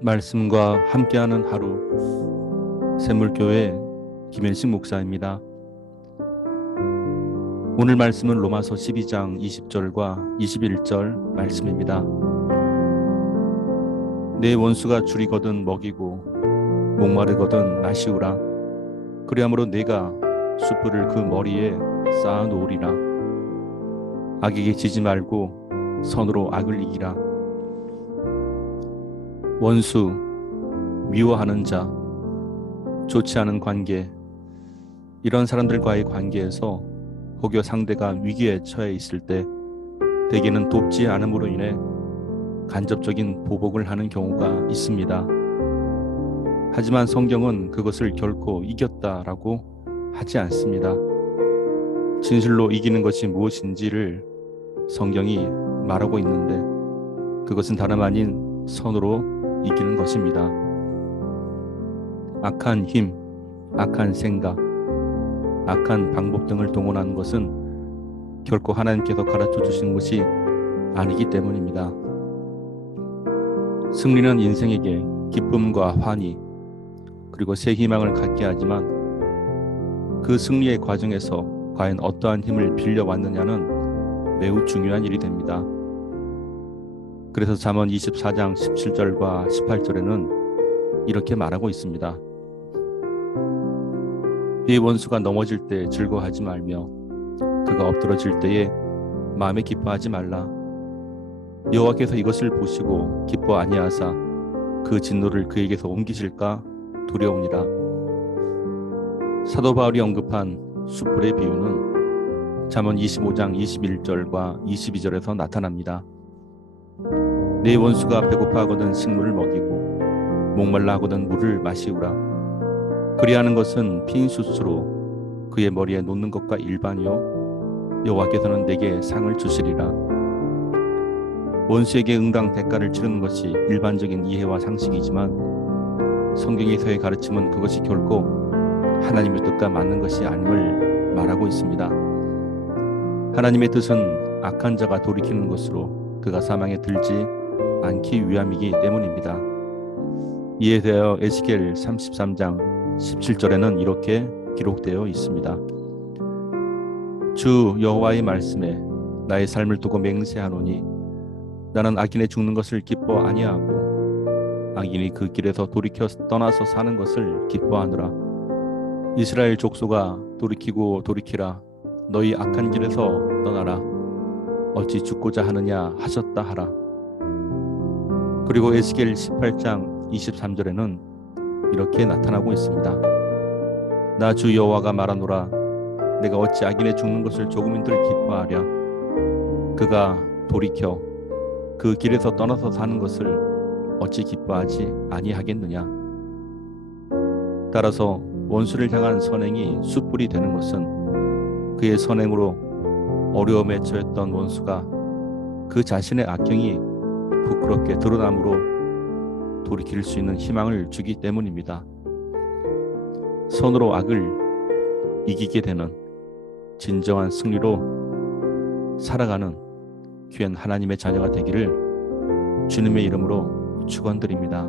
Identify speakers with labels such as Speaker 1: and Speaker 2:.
Speaker 1: 말씀과 함께하는 하루 샘물교회 김현식 목사입니다. 오늘 말씀은 로마서 12장 20절과 21절 말씀입니다. 내 원수가 줄이거든 먹이고 목마르거든 마시우라 그리함으로 내가 숯불을 그 머리에 쌓아 놓으리라 악에게 지지 말고 선으로 악을 이기라 원수 미워하는 자 좋지 않은 관계 이런 사람들과의 관계에서 혹여 상대가 위기에 처해 있을 때 대개는 돕지 않음으로 인해 간접적인 보복을 하는 경우가 있습니다. 하지만 성경은 그것을 결코 이겼다라고 하지 않습니다. 진실로 이기는 것이 무엇인지를 성경이 말하고 있는데 그것은 다름 아닌 선으로 이기는 것입니다. 악한 힘, 악한 생각, 악한 방법 등을 동원하는 것은 결코 하나님께서 가르쳐 주신 것이 아니기 때문입니다. 승리는 인생에게 기쁨과 환희 그리고 새 희망을 갖게 하지만 그 승리의 과정에서 과연 어떠한 힘을 빌려왔느냐는 매우 중요한 일이 됩니다. 그래서 잠언 24장 17절과 18절에는 이렇게 말하고 있습니다. 네 원수가 넘어질 때 즐거워하지 말며 그가 엎드러질 때에 마음에 기뻐하지 말라. 여호와께서 이것을 보시고 기뻐 아니하사 그 진노를 그에게서 옮기실까 두려우니라. 사도 바울이 언급한 숯불의 비유는 잠언 25장 21절과 22절에서 나타납니다. 내 원수가 배고파하거든 식물을 먹이고 목말라 하거든 물을 마시우라. 그리하는 것은 핀 숯으로 그의 머리에 놓는 것과 일반이요 여호와께서는 내게 상을 주시리라. 원수에게 응당 대가를 치르는 것이 일반적인 이해와 상식이지만 성경에서의 가르침은 그것이 결코 하나님의 뜻과 맞는 것이 아님을 말하고 있습니다. 하나님의 뜻은 악한 자가 돌이키는 것으로 그가 사망에 들지 않기 위함이기 때문입니다. 이에 대하여 에스겔 33장 17절에는 이렇게 기록되어 있습니다. 주 여호와의 말씀에 나의 삶을 두고 맹세하노니 나는 악인의 죽는 것을 기뻐 아니하고 악인이 그 길에서 돌이켜 떠나서 사는 것을 기뻐하느라 이스라엘 족속아 돌이키고 돌이키라 너희 악한 길에서 떠나라 어찌 죽고자 하느냐 하셨다 하라 그리고 에스겔 18장 23절에는 이렇게 나타나고 있습니다. 나 주 여호와가 말하노라 내가 어찌 악인의 죽는 것을 조금인들 기뻐하랴 그가 돌이켜 그 길에서 떠나서 사는 것을 어찌 기뻐하지 아니하겠느냐 따라서 원수를 향한 선행이 숯불이 되는 것은 그의 선행으로 어려움에 처했던 원수가 그 자신의 악행이 부끄럽게 드러남으로 돌이킬 수 있는 희망을 주기 때문입니다. 손으로 악을 이기게 되는 진정한 승리로 살아가는 귀한 하나님의 자녀가 되기를 주님의 이름으로 축원드립니다.